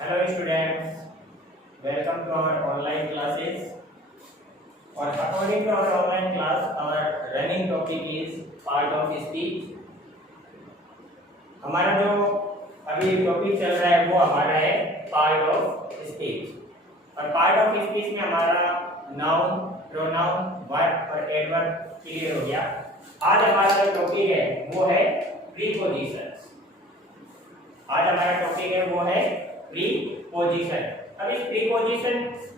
Hello students, welcome to our online classes. Or according to our online class, our running topic is part of speech. हमारा जो अभी topic चल रहा है वो हमारा है पार्ट ऑफ स्पीच। और पार्ट ऑफ स्पीच में हमारा नाउन, प्रोनाउन, वर्ब और एडवर्ब क्लियर हो गया। आज हमारा जो टॉपिक है वो है प्रीपोजिशंस। आज हमारा टॉपिक है वो है प्रीपोजिशन। अब इस प्रीपोजिशन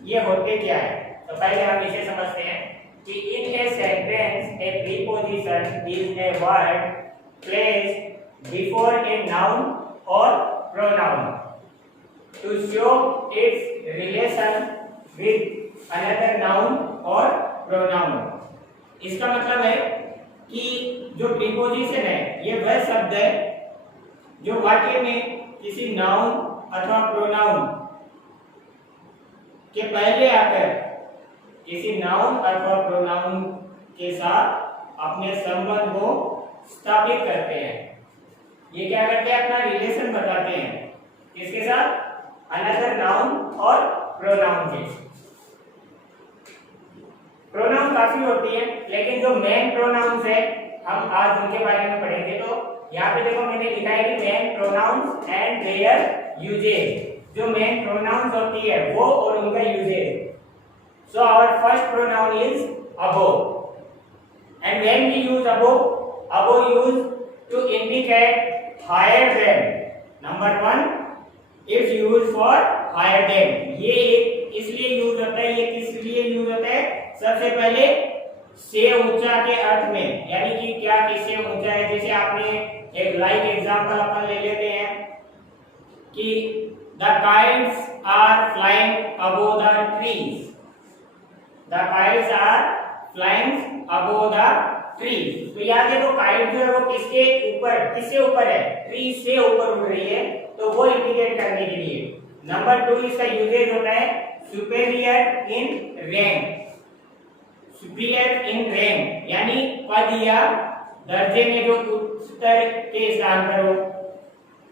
ये होते क्या है, तो पहले हम इसे समझते हैं कि in a sentence a preposition is a word placed before a noun or pronoun to show its relation with another noun or pronoun. इसका मतलब है कि जो प्रीपोजिशन है ये वह शब्द है जो वाक्य में किसी नाउन अथवा प्रोनाउन के पहले आकर किसी नाउन अथवा प्रोनाउन के साथ अपने संबंध को स्थापित करते हैं। ये क्या करते हैं, अपना रिलेशन बताते हैं किसके साथ, अनदर नाउन और प्रोनाउन के। प्रोनाउन काफी होती है लेकिन जो मेन प्रोनाउंस है हम आज उनके बारे में पढ़ेंगे। तो यहाँ पे देखो मैंने लिखा है कि main pronouns and their usages. जो मेन प्रोनाउंस होती है वो और उनका usages. So our first pronoun is above and when we use above use to indicate higher than. Number 1 it's use for higher than. ये एक इसलिए यूज होता है, ये किस लिए यूज होता है, सबसे पहले से ऊंचा के अर्थ में, यानी कि क्या किससे ऊंचा है। जैसे आपने एक लाइक एग्जांपल अपन ले लेते हैं कि the kites are flying above the trees. The kites are flying above the trees. तो यहाँ देखो काइट जो है वो किसके ऊपर है, ट्री से ऊपर उड़ रही है, तो वो इंडिकेट करने के लिए। नंबर 2 इसका यूजेज होता है superior in rank. Superior in rank यानी पद या दर्जे में जो उच्चतर के स्थान पर हो,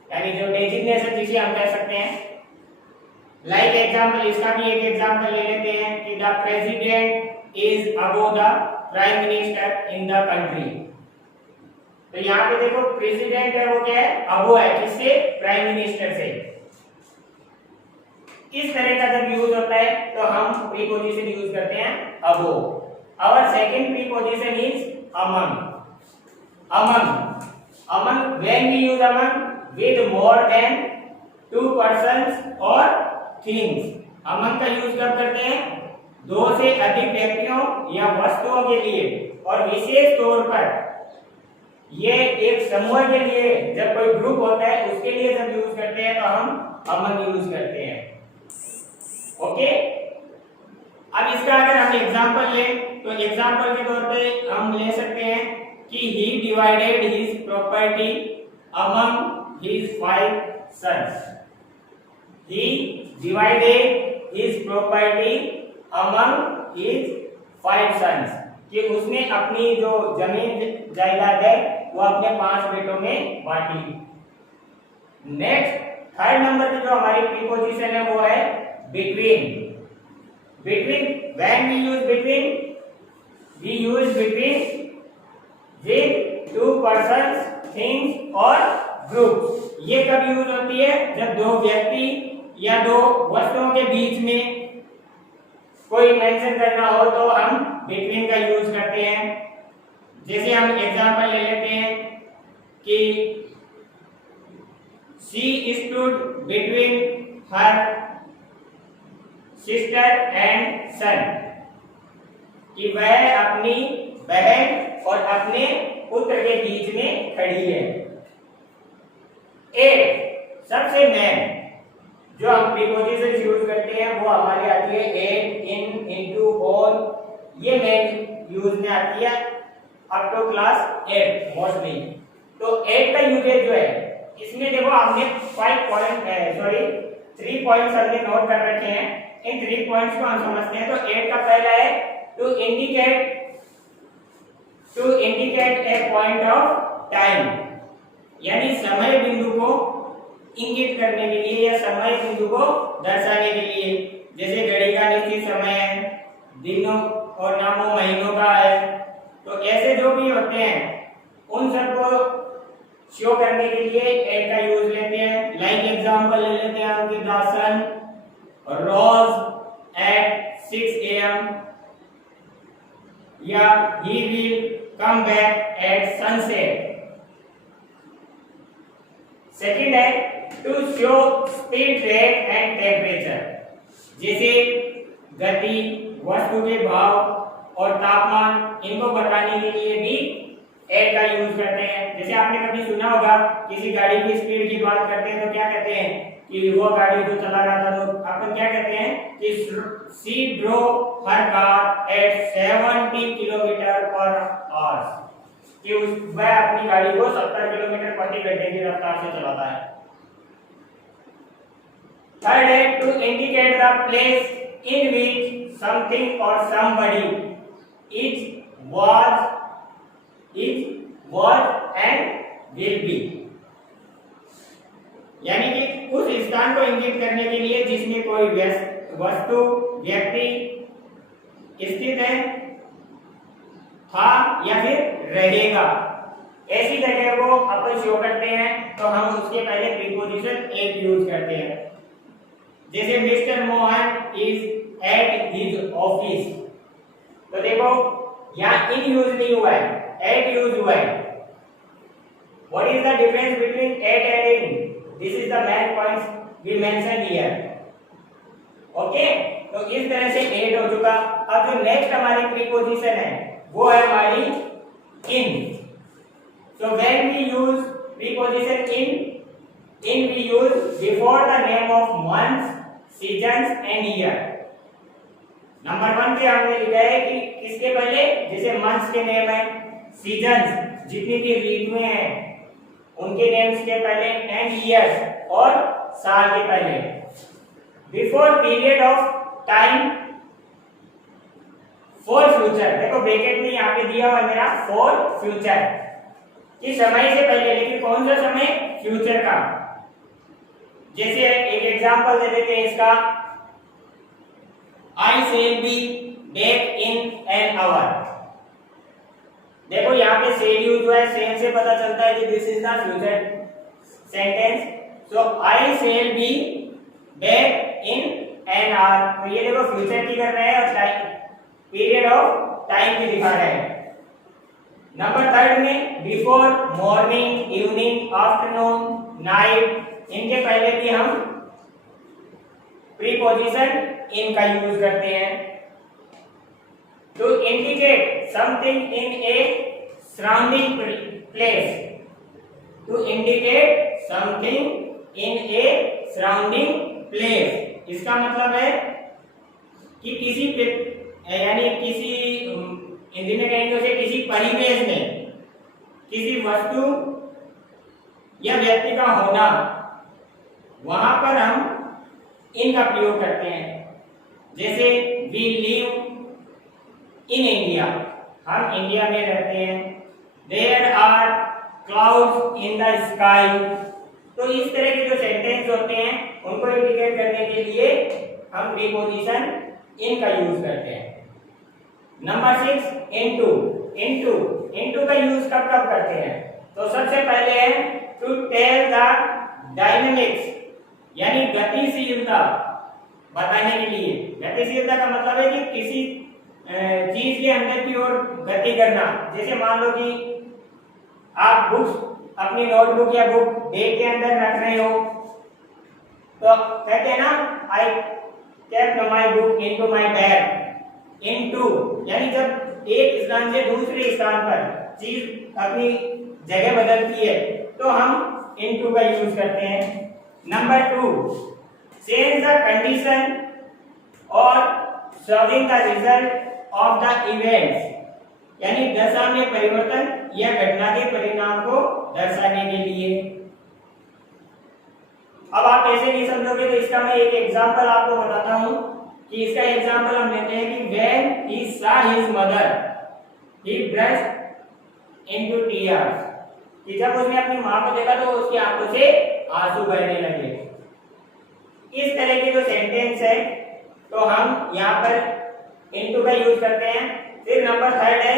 यानी जो डेजिग्नेशन जिसे हम कह सकते हैं। लाइक एग्जांपल, इसका भी एक एग्जांपल ले लेते हैं कि the president is above the prime minister in the country. तो यहाँ पे देखो प्रेसिडेंट है वो क्या है, अबोव है, किससे, प्राइम मिनिस्टर से। इस तरह का जब यूज होता है तो हम प्रीपोजिशन यूज करते हैं above. Our second preposition is among. Among when we use among with more than 2 persons or things. among का यूज कब करते हैं, 2 से अधिक व्यक्तियों या वस्तुओं के लिए, और विशेष तौर पर ये एक समूह के लिए, जब कोई ग्रुप होता है उसके लिए जब यूज करते हैं तो हम among यूज करते हैं। ओके, अब इसका अगर हम एग्जांपल लें तो एग्जांपल के तौर पे हम ले सकते हैं कि he divided his property among his 5 sons. He divided his property among his 5 sons. कि उसने अपनी जो जमीन जायदाद है वो अपने 5 बेटों में बांटी। नेक्स्ट थर्ड नंबर पे जो हमारी प्रीपोजिशन है वो है between. When we use between, we use between with 2 persons, things or groups. ये कब यूज होती है, जब 2 व्यक्ति या 2 वस्तुओं के बीच में कोई मेंशन करना हो तो हम between का यूज करते हैं। जैसे हम एग्जांपल ले लेते हैं कि she stood between her sister and son, कि वह अपनी बहन और अपने पुत्र के बीच में खड़ी है। एट सबसे मेन जो हम प्रीपोजिशन यूज करते हैं वो हमारी आती है एट, इन, इनटू, ऑन। ये मेन यूज में आती है अप टू क्लास 8 मोस्टली। तो 8 का यूजेज जो है इसमें देखो हमने 3 पॉइंट्स हमने नोट कर रखे हैं। इन 3 पॉइंट्स को हम समझते हैं। तो 8 का पहला है to indicate a point of time, यानी समय बिंदु को इंगित करने के लिए या समय बिंदु को दर्शाने के लिए, जैसे घड़ी का निश्चित समय है, दिनों और नामों महीनों का है, तो ऐसे जो भी होते हैं उन सबको शो करने के लिए एट का यूज लेते हैं। लाइक एग्जांपल ले लेते हैं कि the sun rose at 6 AM या he will come back at sunset। Second है to show speed, rate and temperature, जैसे गति, वस्तु के भाव और तापमान, इनको बताने के लिए भी एट का यूज करते हैं। जैसे आपने कभी सुना होगा किसी गाड़ी की स्पीड की बात करते हैं तो क्या कहते हैं कि वो गाड़ी जो चला रहा था तो अपन क्या कहते हैं कि she drove her car eight 70 kilometre per hour, कि वह अपनी गाड़ी को 70 किलोमीटर प्रति घंटे की रफ्तार से चलाता है। थर्ड है to indicate the place in which something और somebody was and will be, यानी कि उस स्थान को इंगित करने के लिए जिसमें कोई वस्तु, व्यक्ति स्थित है, था या फिर रहेगा, ऐसी जगह को अपन शो करते हैं तो हम उसके पहले प्रीपोजिशन एक यूज करते हैं। जैसे mister Mohan is at his office, तो देखो यहाँ इन यूज नहीं हुआ है, एट यूज हुआ है। What is the difference between at and in? This is the main points we mentioned here. Okay? तो इस तरह से एट हो चुका। अब जो नेक्स्ट हमारी प्रीपोजिशन है वो है हमारी in. So when we use preposition in we use before the name of months, seasons and year. Number 1 पे हमने लिखा है कि किसके पहले, जैसे मंथ्स के नेम है, सीजन्स जितनी भी ऋतुएं हैं उनके नेम्स के पहले, एंड ईयर्स और साल के पहले। Before period of time for future, देखो ब्रैकेट में यहाँ पे दिया हुआ है मेरा फॉर फ्यूचर, कि समय से पहले, लेकिन कौन सा समय, फ्यूचर का। जैसे एक एग्जांपल दे देते हैं इसका, I shall be back in an hour। देखो यहाँ पे shall यूज हुआ है, shall से पता चलता है कि this is the future sentence. So I shall be back in an hour, तो ये देखो फ्यूचर की कर रहे हैं और टाइम, पीरियड ऑफ टाइम भी दिखा रहे हैं। नंबर 3 में before, morning, evening, afternoon, night, इनके पहले भी हम प्रीपोजिशन इन का यूज करते हैं। To indicate something in a surrounding place, to indicate something in a surrounding place, इसका मतलब है कि किसी यानी किसी, हिंदी में कहेंगे उसे किसी परिवेश में किसी वस्तु या व्यक्ति का होना, वहां पर हम इनका प्रयोग करते हैं। जैसे वी लिव इन इंडिया, हम इंडिया में रहते हैं। There are clouds in the sky, तो इस तरह के जो सेंटेंस होते हैं उनको इंडिकेट करने के लिए हम प्रीपोजिशन इन का यूज करते हैं। नंबर 6 इनटू का यूज कब कब करते हैं, तो सबसे पहले है टू टेल द डायनेमिक्स, यानी गतिशीलता बताने के लिए। गतिशीलता का मतलब है कि किसी चीज के अंदर की ओर गति करना। जैसे मान लो कि आप बुक्स, अपनी नोटबुक या बुक बैग के अंदर रख रहे हो, तो कहते हैं ना I kept my book into my bag. Into यानी जब एक स्थान से दूसरे स्थान पर चीज अपनी जगह बदलती है तो हम इनटू का यूज करते हैं। नंबर 2 चेंज द कंडीशन और showing the result of the events, यानी दशा में परिवर्तन या घटना के परिणाम को दर्शाने के लिए। अब आप ऐसे नहीं समझोगे तो इसका मैं एक एग्जांपल आपको बताता हूं कि इसका एग्जांपल हम लेते हैं कि when he saw his mother he brushed into tears, कि जब उसने अपनी मां को देखा तो उसकी आंखों से आंसू बहने लगे। इस तरह के जो सेंटेंस है तो हम यहाँ पर इनटू का यूज करते हैं। फिर नंबर 3 है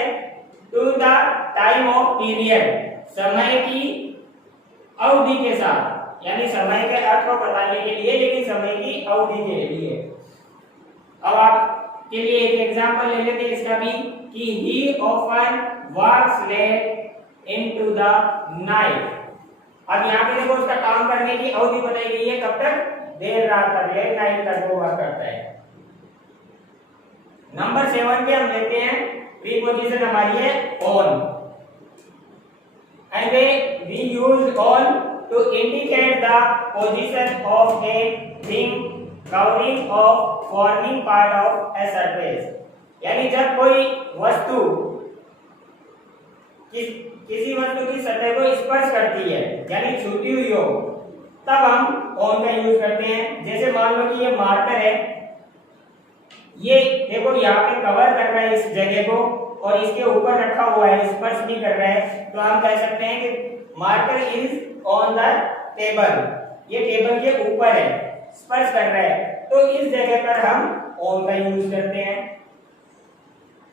to the time of period, समय की अवधि के साथ, यानी समय के अर्थ को बताने के लिए लेकिन समय की अवधि के लिए। अब आप के लिए एक एग्जांपल ले लेते हैं इसका भी कि he often works late into the night. अब यहाँ पे देखो उसका काम करने की अवधि बताई गई है, कब तक, देर रात तक, लेट नाइट तक वो वर्क करता है। नंबर 7 पे हम लेते हैं प्रीपोजिशन हमारी है on, and we use on to indicate the position of a thing covering or forming part of a surface। यानी जब कोई वस्तु किसी वस्तु की सतह को स्पर्श करती है यानी छूती हुई हो, तब हम ऑन का यूज करते हैं। जैसे मान लो कि ये मार्कर है, ये देखो यहाँ पे कवर कर रहा है इस जगह को और इसके ऊपर रखा हुआ है, स्पर्श भी कर रहा है, तो हम कह सकते हैं कि marker is on the table, ये टेबल के ऊपर है, स्पर्श कर रहा है, तो इस जगह पर हम ऑन का यूज करते हैं,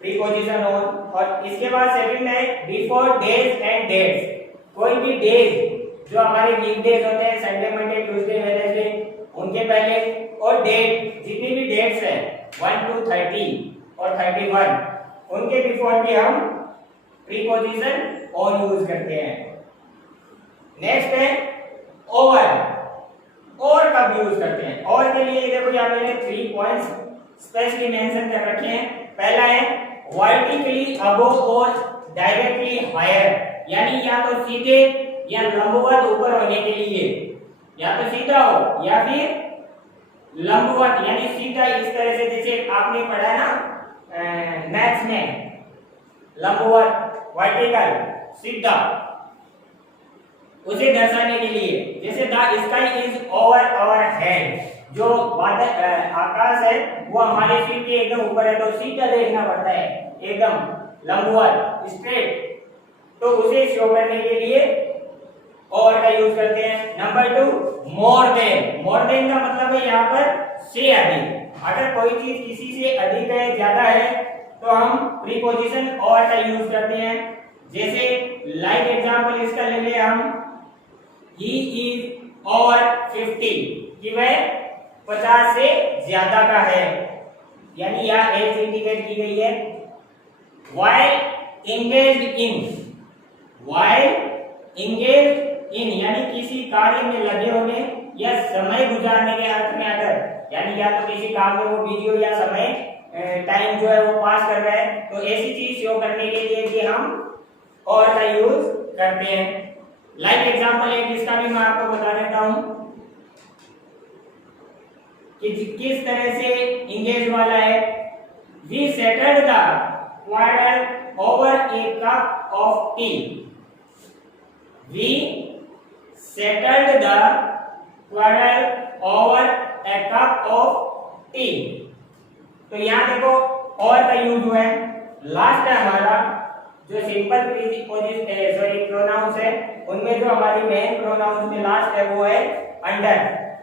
प्रीपोजिशन ऑन। और इसके बाद सेकंड है बिफोर डेज एंड डेट्स। कोई भी डेज जो हमारे वीकडेज होते हैं, संडे मंडे ट्यूसडे वेडनेसडे, उनके पहले, और डेट जितनी भी डेट्स है 1 to 30 और 31, उनके बिफोर भी हम प्रीपोजिशन ऑन यूज करते हैं। नेक्स्ट है ओवर, और कब यूज करते हैं। और के लिए देखो यहाँ मैंने 3 पॉइंट्स स्पेशली मेंशन कर रखे हैं। पहला है वर्टिकली अबोव और डायरेक्टली हायर, यानी या तो सीधे या लंबवत ऊपर होने के लिए, या तो सीधा हो या फिर लंबवत यानी सीधा, इस तरह से जैसे आपने पढ़ा ना मैथ्स में, लंबवत, वर्टिकल, सीधा, उसे दर्शाने के लिए। जैसे the sky is over our head, जो बादल आकाश है वो हमारे सिर के एकदम ऊपर है, तो सीधा देखना पड़ता है, एकदम लंबवत, स्ट्रेट, तो उसे शो करने के लिए ओवर का यूज करते हैं। Number 2 more than, more than का मतलब है यहाँ पर से अधिक। अगर कोई चीज किसी से अधिक है, ज्यादा है, तो हम प्रीपोजिशन और का यूज करते हैं। जैसे लाइक एग्जांपल इसका ले ले हम, ही इज ओवर 50, कि वह 50 से ज्यादा का है, यानी यहाँ एज इंडिकेट की गई है। while engaged in, while engaged in यानी किसी कार्य में लगे होने या समय गुजारने के अर्थ में, अगर यानी या तो किसी काम में वो बिजी हो या समय टाइम जो है वो पास कर रहा है, तो ऐसी चीज शो करने के लिए कि हम और का यूज करते हैं। लाइक एग्जांपल एक इसका भी मैं आपको बता देता हूं कि किस तरह से इंगेज वाला है। We settled the quarrel over a cup of tea, we settled the quarrel over a cup of tea। तो यहाँ देखो और का यूज हुआ है। लास्ट है हमारा जो सिंपल प्रोनाउंस है, उनमें जो हमारी मेन प्रोनाउंस में लास्ट है वो है अंडर।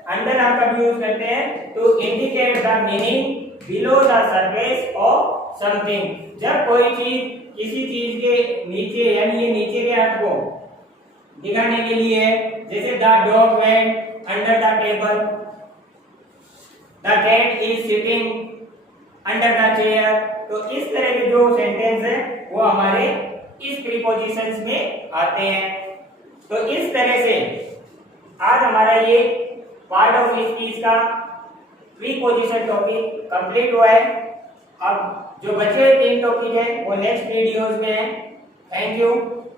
अंडर हम कब यूज करते हैं, to indicate the meaning below the surface of something. जब कोई चीज किसी चीज के नीचे, यानी ये नीचे के अर्थ को दिखाने के लिए है। जैसे the dog went under the table, the cat is sitting under the chair. तो इस तरह के जो सेंटेंस है वो हमारे इस प्रीपोजिशंस में आते हैं। तो इस तरह से आज हमारा ये पार्ट ऑफ स्पीच का प्रीपोजिशन टॉपिक कंप्लीट हुआ है। अब जो बचे 3 टॉपिक है वो नेक्स्ट वीडियोस में है। Thank you.